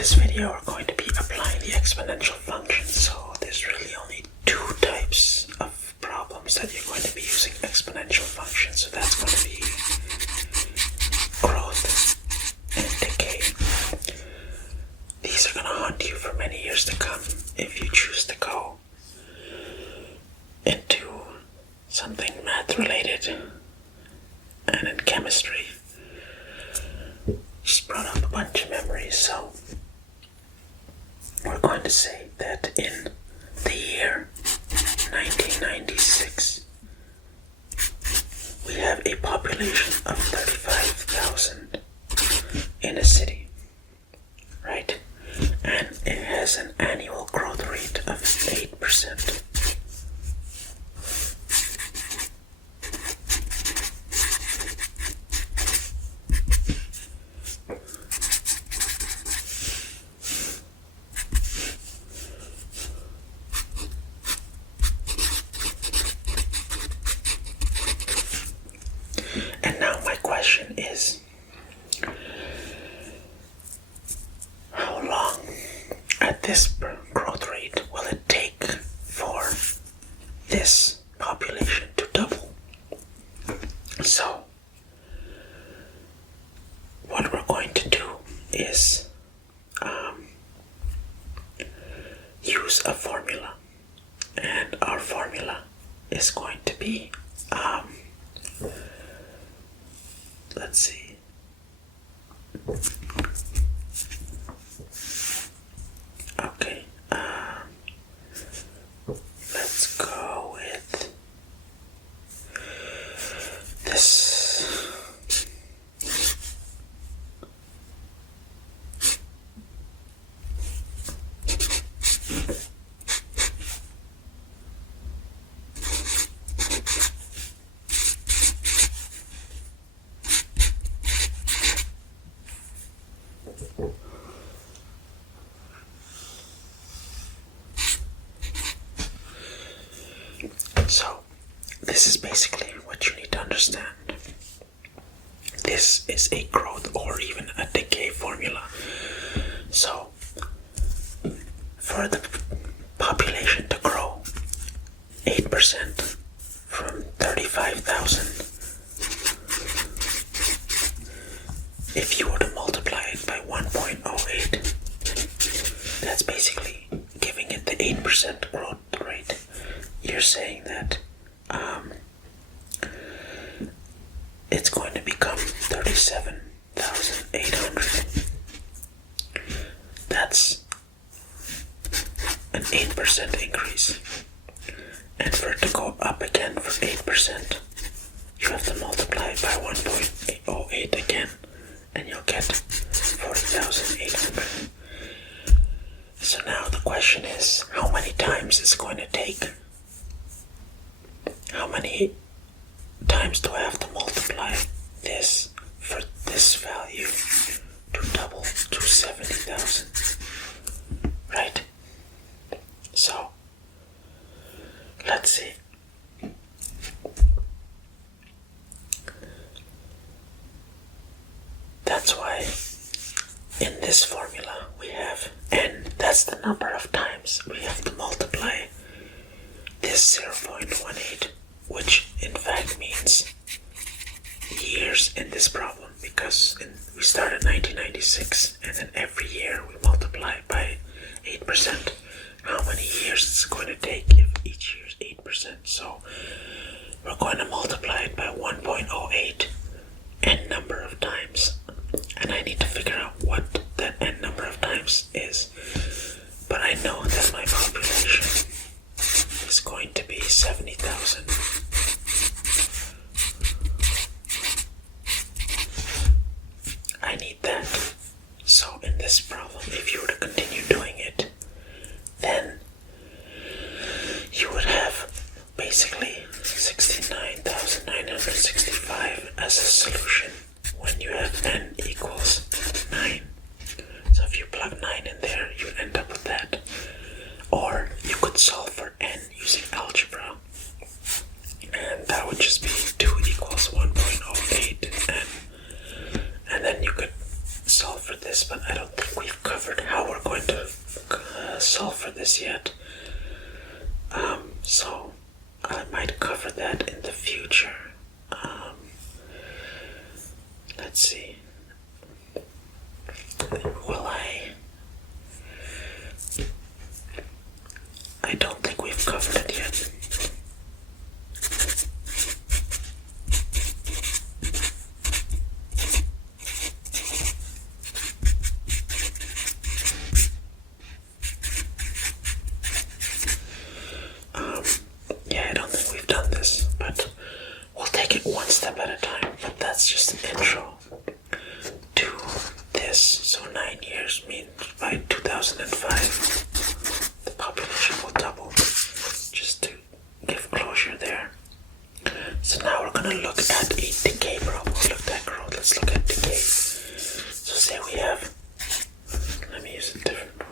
this video we're going to be applying the exponential function, so there's really only two types of problems that you're going to be using exponential functions. So that's going to be growth and decay. These are going to haunt you for many years to come if you choose to go into something math related and in chemistry. Just brought up a bunch of memories, so we're going to say that in the year 1996 we have a population of 35,000 in a city, right? And it has an annual growth rate of 8%. And now my question is, how long at this growth rate will it take for this population to double? So what we're going to do is use a formula, and our formula is going to be let's see. Okay, let's go with this. So, this is basically what you need to understand. This is a growth or even a decay formula. So, for the population to grow 8% from 35,000, if you were to multiply it by 1.08, that's basically giving it the 8% growth rate. You're saying that it's going to become 37,800. That's an 8% increase. And for it to go up again for 8%, you have to multiply by 1.08 again, and you'll get 40,800. So now the question is, how many times it's going to take? How many times do I have to multiply this for this value to double to 70,000? Right? So, let's see. That's why in this formula we have n. That's the number of times we have to multiply this 0.18, which in fact means years in this problem, because we start in 1996 and then every year we multiply by 8%. How many years it's going to take if each year is 8%? So we're going to multiply it by 1.08 n number of times, and I need to figure out what that n number of times is. But I know that my population is going to be 70,000. I need that. So in this problem, if you were to continue doing it, then you would have basically 69,965 as a solution when you have n equals 9. So if you plug 9 in there, you would end up with that. Or you could solve for n using algebra, and that would just be 2 equals 1.08 n. And then you could solve for this, but I don't think we've covered how we're going to solve for this yet. So I might cover that in the future. Let's see. Will I don't think we've covered it yet. Yeah, I don't think we've done this, but we'll take it one step at a time. But that's just an intro to this. So 9 years means by 2005, the population will double. Just to give closure there. So now we're gonna look at a decay problem. We looked at growth. Let's look at decay. So say we have. Let me use a different one.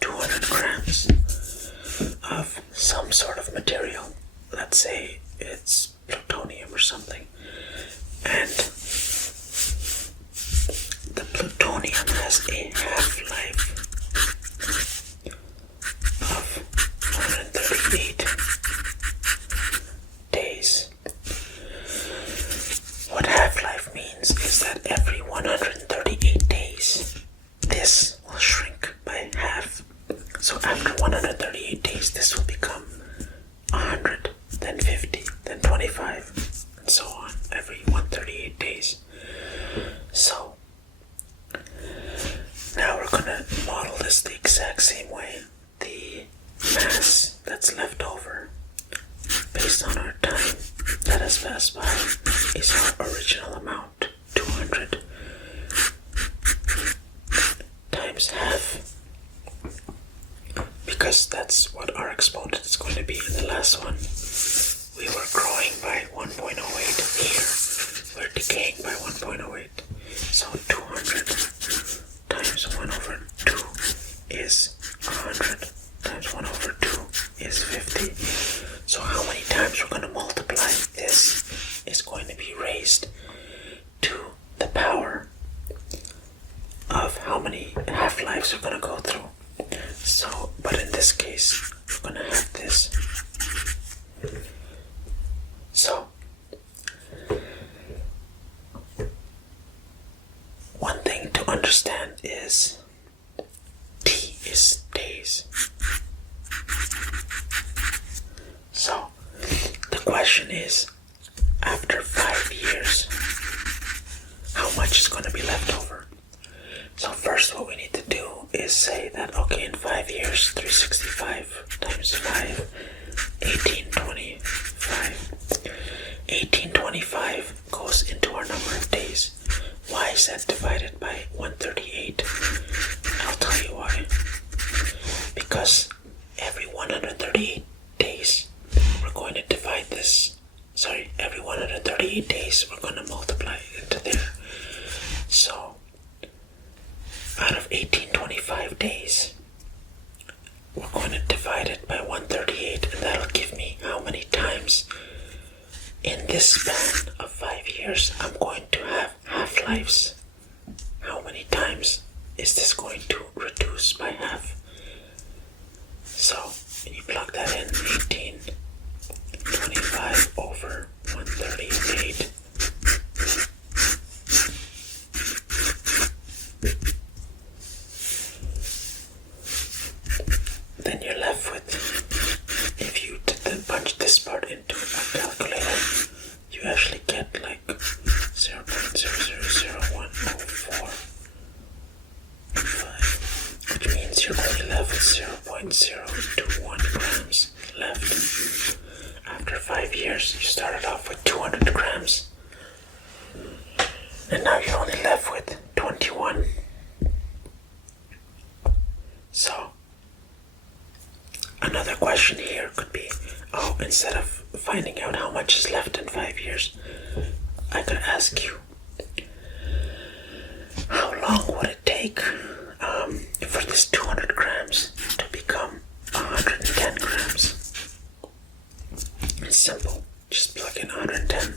200 grams of some sort of material. Let's say it's plutonium or something. And the plutonium has a half-life of 138 days. What half-life means is that every 138 days, this will shrink by half. So after 138 days, this will become 100, then 50, then 25, and so on, every 138 days. So now we're gonna model this the exact same way. The mass that's left over based on our time that has passed by is our original amount, 200 times half, because that's what our exponent is going to be in the last one. We were growing by 1.08 here. We're decaying by 1.08. So 200 times 1 over 2 is 100 times 1 over 2 is 50. So how many times we're going to multiply this is going to be raised to the power of how many half-lives we're going to go through. So, but in this case, we're going to have this. So, one thing to understand is T is days. So, the question is, after 5 years, how much is going to be left over? So first what we need to do is say that, okay, in 5 years, 365 times 5, 1825. 1825 goes into our number of days. Why is that divided by 138? I'll tell you why. Because every 138 days, we're going to divide this. Sorry, every 138 days, we're going to multiply it into there. So, out of 1825 days, we're going to divide it by 138, and that'll give me how many times in this span of 5 years I'm going to have half-lives. How many times is this going to reduce by half? So, you plug that in, 1825 over 138. Then you're left with, if you punch this part into a calculator, you actually get like 0.000104, which means you're only left with 0.021 grams left. After 5 years, you started off with 200 grams, and now you're only left with 21. So, another question here could be, instead of finding out how much is left in 5 years, I could ask you, how long would it take for this 200 grams to become 110 grams? It's simple. Just plug in 110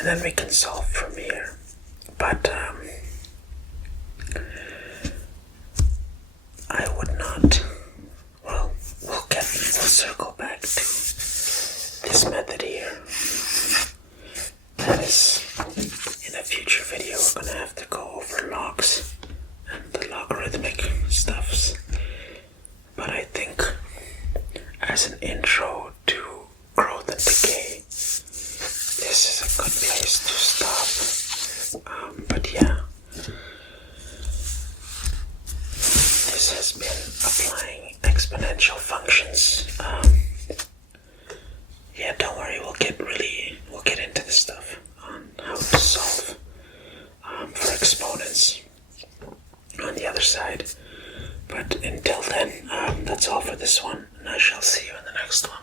and then we can solve from here. But I would not. Well, we'll circle back to this method here. That is, in a future video, we're gonna have to go over logs and the logarithmic stuffs. But I think, as an intro to growth and decay, this is a good place to stop. But yeah, this has been applying exponential functions. Yeah, don't worry, we'll get into the stuff on how to solve for exponents on the other side. But until then, that's all for this one, and I shall see you in the next one.